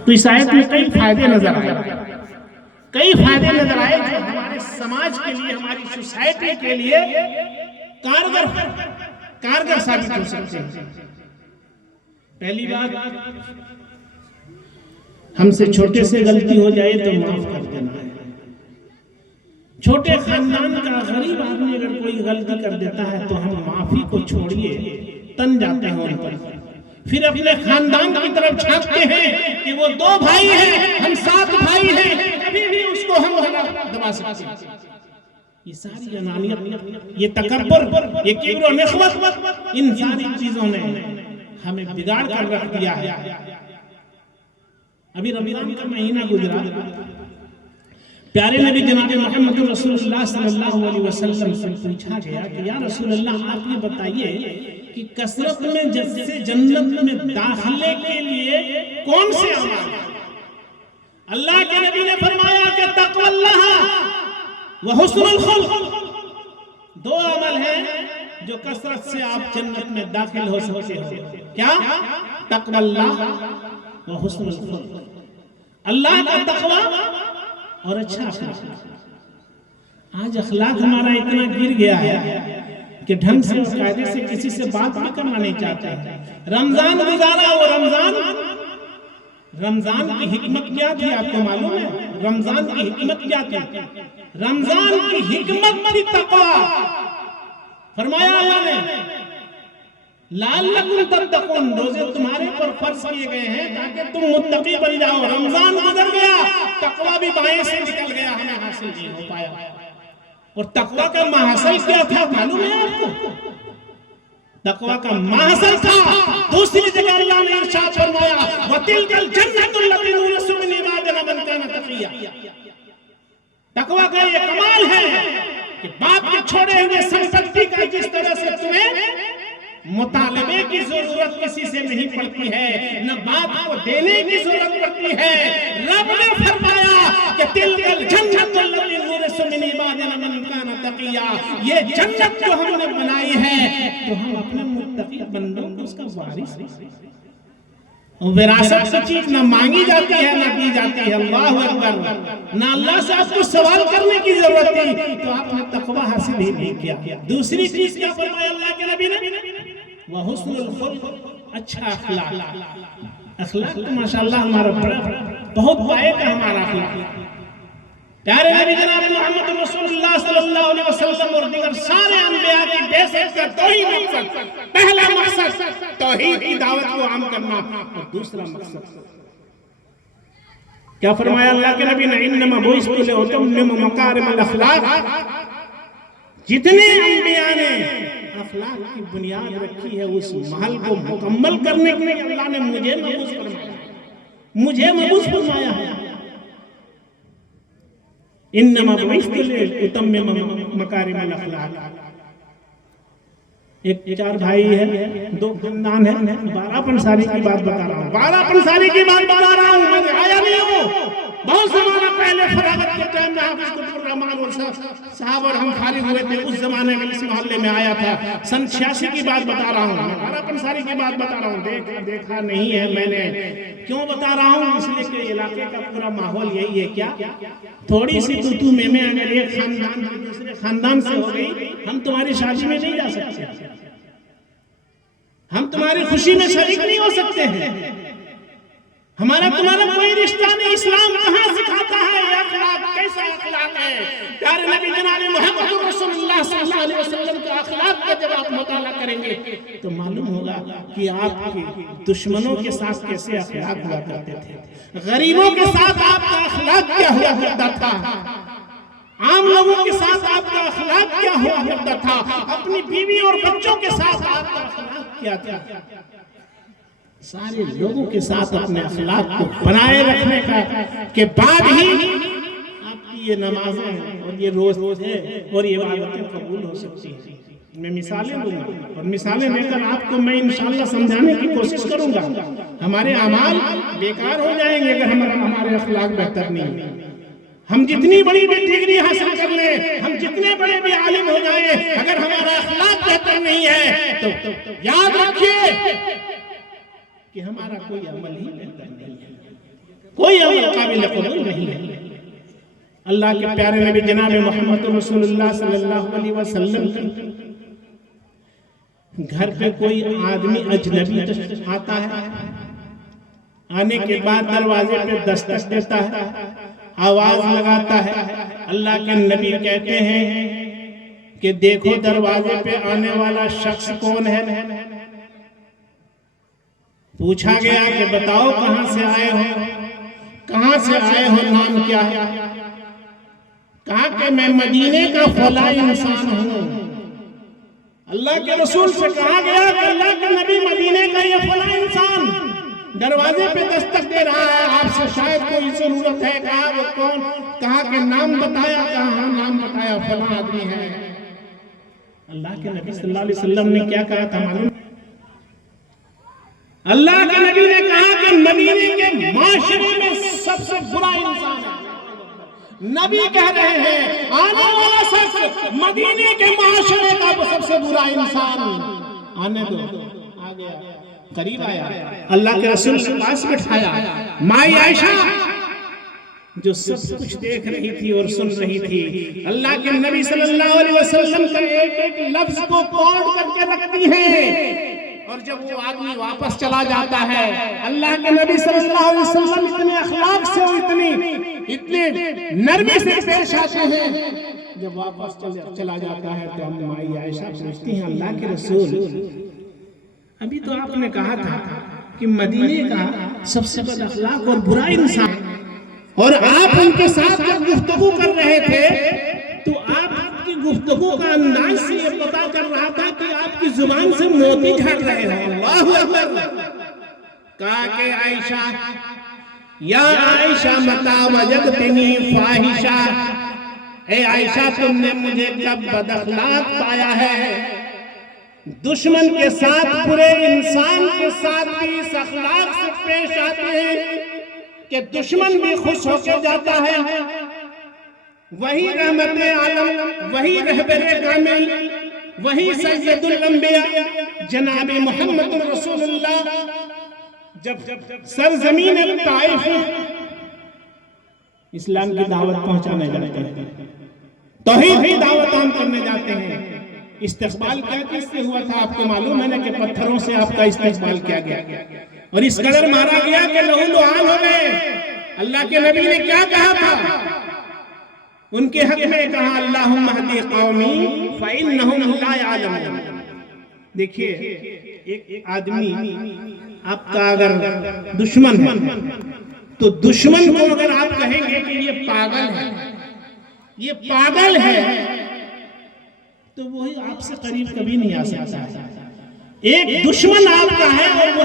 तो इस आयत में कई फायदे नजर आए, कई फायदे नजर आए जो हमारे समाज के लिए, हमारी सोसाइटी के लिए कारगर साबित हो सकते हैं। पहली बात, हमसे छोटे से गलती हो जाए तो माफ कर देना है। छोटे खानदान का गरीब आदमी अगर कोई गलती कर देता है तो हम माफी को छोड़िए तन जाते हैं उन पर, फिर अपने खानदान की तरफ झांकते हैं कि वो 2 भाई हैं, हम 7 भाई हैं, कभी भी उसको हम दबा सकते हैं। ये सारी अनानियत, ये तकब्बुर, ये किब्र और नखवत, इन सारी चीजों ने हमें बिगाड़ कर रख दिया है। अभी रमजान का महीना गुजरा, प्यारे नबी जनाब मोहम्मद रसूलुल्लाह सल्लल्लाहु अलैहि वसल्लम से पूछा गया कि या रसूलल्लाह, आप ये बताइए कि कसरत में जैसे जन्नत में दाखिले के लिए कौन से अमल? अल्लाह के नबी ने फरमाया कि तक़वल्लाह व हुस्नुल खुल्क। 2 अमल हैं जो कसरत से आप जन्नत में दाखिल हो सकते हो। क्या? तक़वल्लाह व हुस्नुल खुल्क, अल्लाह का तक़वा और अच्छा अखलाक। आज अखलाक हमारा इतना गिर गया है कि ढंग से और कायदे से किसी से बात भी करना नहीं चाहता। रमजान गुजारा, वो रमजान की हिकमत क्या थी आपको मालूम है? रमजान की हिकमत क्या थी? रमजान की हिकमत थी तक़वा। फरमाया अल्लाह ने, लअल्लकुम तत्तक़ून, रोजे तुम्हारे पर फर्ज किए गए हैं ताकि तुम मुत्तकी बन जाओ। रमजान गुजर गया, तक़वा भी बाएं से निकल गया, हमें हासिल नहीं हो पाया। और तक़वा का महासल क्या था मालूम है आपको? तक़वा का महासल था, दूसरी जगह अल्लाह ने इरशाद फरमाया, वतिलकल जन्नतुल लती नूरिसु मिन इबादिना मन काना तक़िया। तक़वा का ये कमाल है कि बाप के छोड़े हुए संपत्ति का जिस तरह से तुम्हें मुतालबे की जरूरत किसी से नहीं पड़ती है, न बाप को देने की जरूरत पड़ती है। रब ने फरमाया कि तिलकल जन्नतुल लती नूरिसु मिन इबादिना मन काना तक़िया, ये जन्नत जो हमने बनाई है तो हम अपने मुत्तकी बंदों को उसका वारिस हैं। विरासत की चीज न मांगी जाती है न दी जाती है। अल्लाहु अकबर। ना अल्लाह से आपको सवाल करने की जरूरत थी तो आपने तक़वा हासिल ही नहीं किया। दूसरी चीज क्या फरमाया अल्लाह के नबी ने? व हुस्नुल खुल्क, अच्छा अखलाक। अखलाक तो माशाअल्लाह हमारा बड़ा बहुत पाए का हमारा अखलाक। प्यारे नबी जनाब मोहम्मद रसूलुल्लाह सल्लल्लाहु अलैहि वसल्लम और दीगर सारे अंबिया की बेसिक का 2 ही मकसद। पहला मकसद तौहीद की दावत को आम करना, और दूसरा मकसद क्या फरमाया अल्लाह के नबी ने? इन्नमा बुइस्तु लिउतम्मिम मकारिमल अखलाक। जितने अंबिया ने अखलाक की बुनियाद रखी है, उस महल को मुकम्मल करने के लिए अल्लाह ने मुझे मबूस फरमाया है। इन्नमा बुइस्तु लिउतम्मिम मकारिमल अखलाक। एक 4 भाई है, 2 खानदान है। 12 पंसारी की बात बता रहा हूँ, 12 पंसारी की बात बता रहा हूँ। मैं आया नहीं हूँ, बहुत जमाना पहले फरागत के टाइम में हाफिज कुतुब रहमान और साहब और हम फारिग हुए थे, उस जमाने में इस मोहल्ले में आया था। सन 86 की बात बता रहा हूँ, 12 पंसारी की बात बता रहा हूँ। देखा नहीं है मैंने। क्यों बता रहा हूँ? इसलिए कि इलाके का पूरा माहौल यही है। क्या थोड़ी सी तू में अगर एक खानदान दूसरे खानदान से हो गई, हम तुम्हारी शादी में नहीं जा सकते, हम तुम्हारी खुशी में शरीक नहीं हो सकते हैं। हमारा तुम्हारा कोई रिश्ता नहीं। इस्लाम कहाँ सिखाता है अखलाक? कैसा अखलाक है? प्यारे नबी जनाब मोहम्मद रसूलुल्लाह सल्लल्लाहु अलैहि वसल्लम का अखलाक का जब आप मुताला करेंगे तो मालूम होगा कि आपके दुश्मनों के साथ कैसे अखलाक हुआ करते थे, गरीबों के साथ आपका अखलाक क्या हुआ करता था, आम लोगों के साथ आपका अखलाक क्या हुआ करता था, अपनी बीवी और बच्चों के साथ आपका अखलाक क्या था। सारे लोगों के साथ अपने अखलाक को बनाए रखने का के बाद ही आपकी ये नमाजें और ये रोज़े और ये इबादतें कबूल हो सकती हैं। मैं मिसालें दूंगा और मिसालें देकर आपको मैं इंशाअल्लाह समझाने की कोशिश करूंगा। हमारे अमाल बेकार हो जाएंगे अगर हमारे अखलाक बेहतर नहीं। हम जितनी बड़ी भी डिग्री हासिल कर ले, हम जितने बड़े भी आलिम हो जाए, अगर हमारा अखलाक बेहतर नहीं है तो याद रखिए कि हमारा कोई अमल ही बेहतर नहीं है। कोई अमल काबिल कबूल नहीं है। अल्लाह के प्यारे नबी जनाब मोहम्मद रसूलुल्लाह सल्लल्लाहु अलैहि वसल्लम घर पे कोई आदमी अजनबी आता है, आने के बाद दरवाजे पे दस्तक देता है, आवाज लगाता है। अल्लाह के नबी कहते हैं कि देखो दरवाजे पे आने वाला शख्स कौन है। पूछा गया कि बताओ कहां से आए हो, कहां से आए हो, नाम क्या है? कहा कि मैं मदीने का फला इंसान हूं। अल्लाह के रसूल से कहा गया कि अल्लाह के नबी मदीने का ये फला इंसान दरवाजे पे दस्तक दे रहा है, आपसे शायद कोई जरूरत है। कहा वो कौन? कहा कि नाम बताया। कहा नाम बताया, फला आदमी है। अल्लाह के नबी सल्लल्लाहु अलैहि वसल्लम ने क्या कहा था मालूम? अल्लाह के नबी ने कहा कि मदीने के माशरे में सबसे बुरा इंसान है। नबी कह रहे हैं आने वाला शख्स मदीने के माशरे का वो सबसे बुरा इंसान। आने दो, आ गया, करीब आया, अल्लाह के रसूल के पास बिठाया। माई आयशा जो सब कुछ देख रही थी और सुन रही थी, अल्लाह के नबी सल्लल्लाहु अलैहि वसल्लम का एक एक लफ्ज को कोड करके रखती हैं। और जब वो आदमी वापस चला जाता है, अल्लाह के नबी सल्लल्लाहु अलैहि वसल्लम इतने अखलाक से और इतने नरमी से पेश आते हैं। जब वापस चला जाता है तो हम माई आयशा पूछती हैं अल्लाह के रसूल, अभी तो आपने कहा था कि मदीने का सबसे बद अखलाक और बुरा इंसान, और आप उनके साथ जब गुफ्तगू कर रहे थे तो आपकी गुफ्तगू का अंदाज से ये पता कर रहा था कि आपकी जुबान से मोती झड़ रहे हो। अल्लाहु अकबर। कहा कि आयशा, या आयशा मता वजदतनी फाहिशा, ए आयशा तुमने मुझे कब बदअखलाक पाया है? दुश्मन के साथ, बुरे इंसान के साथ भी इस अखलाक से पेश आते हैं कि दुश्मन भी खुश होकर जाता है। वही रहमत आलम, वही रहबरे कामिल, वही सैयदुल अंबिया जनाब मोहम्मद रसूलुल्लाह जब सरजमीन ताइफ इस्लाम की दावत पहुंचाने जाते हैं, तौहीद की दावत आम करने जाते हैं, इस्तेक़बाल क्या किससे हुआ था आपको मालूम है ना? कि पत्थरों से आपका इस्तेक़बाल किया गया और इस कदर मारा गया कि लहू लुआन हो गए। अल्लाह के नबी ने क्या कहा था उनके हक में? कहा अल्लाहुम्मा हदी कौमी फइन्नहुम ला यअलमून। देखिए, एक आदमी आपका अगर दुश्मन है तो दुश्मन को अगर आप कहेंगे कि ये पागल है, ये पागल है, तो वही आपसे करीब कभी नहीं आ सकता। एक दुश्मन आपका है और